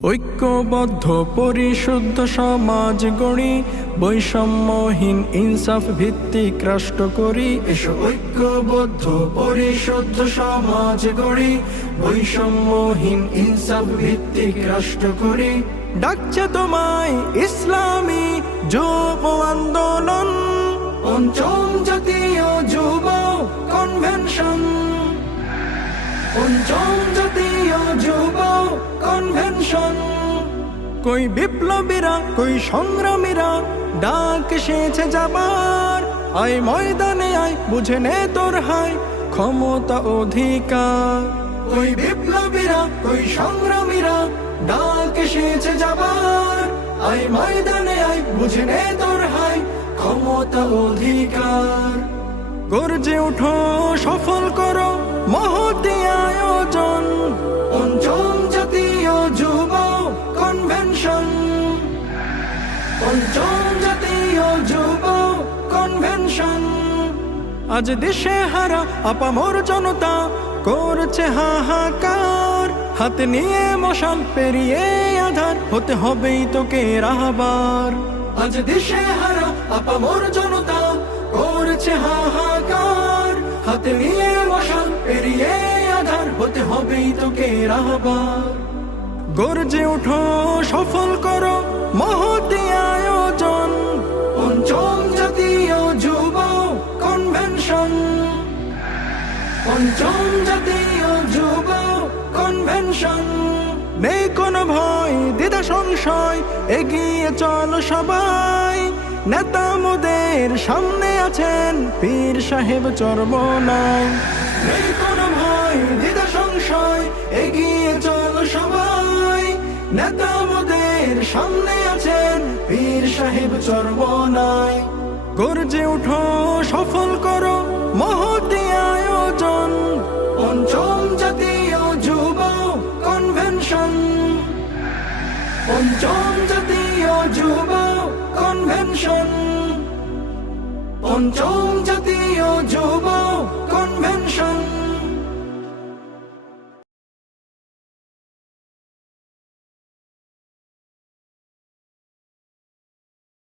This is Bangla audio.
ঐক্যবদ্ধ পরিশুদ্ধ সমাজ গড়ি, বৈষম্যহীন ইনসাফ ভিত্তিক রাষ্ট্র করি। এসো ঐক্যবদ্ধ পরিশুদ্ধ সমাজ গড়ি, বৈষম্যহীন ইনসাফ ভিত্তিক রাষ্ট্র করি। ডাকছে তোমায় ইসলামী যুব আন্দোলন, পঞ্চম জাতীয় যুব কনভেনশন, পঞ্চম জাতীয় যুব কনভেনশন। কই বিপ্লবীরা কই সংগ্রামীরা ডাক এসেছে যাবার, আয় ময়দানে আয় বুঝে নে তোর হায় ক্ষমতা অধিকার। কই বিপ্লবীরা কই সংগ্রামীরা ডাক এসেছে যাবার, আয় ময়দানে আয় বুঝে নে তোর হায় ক্ষমতা অধিকার। গর্জে উঠো সফল করো মহতী আয়োজন, পঞ্চম জাতীয় যুব কনভেনশন, পঞ্চম জাতীয় যুব কনভেনশন। আজ দেশে হারা আপামর জনতা করছে হাহাকার, হাতে নিয়ে মশাল পেরিয়ে আধার হতে হবেই তোকে রাহবার। আজ দেশে হারা আপামর জনতা করছে হাহাকার, হাতে নিয়ে মশাল পেরিয়ে আধার হতে হবেই তোকে রাহবার। গর্জে উঠো সফল করো মহতী আয়োজন, পঞ্চম জাতীয় যুব কনভেনশন, পঞ্চম জাতীয় যুব কনভেনশন। নেই কোনো ভয় দ্বিধা সংশয়, এগিয়ে চলো সবাই। নেতা মোদের সামনে আছেন পীর সাহেব চরমোনাই। নেই কোনো ভয় দ্বিধা সংশয়, এগিয়ে চলো সবাই। নেতা মোদের সামনে আছেন পীর সাহেব চরমোনাই। গর্জে উঠো সফল করো মহতী আয়োজন, পঞ্চম জাতীয় যুব কনভেনশন, পঞ্চম জাতীয় যুব কনভেনশন, পঞ্চম জাতীয় যুব কনভেনশন।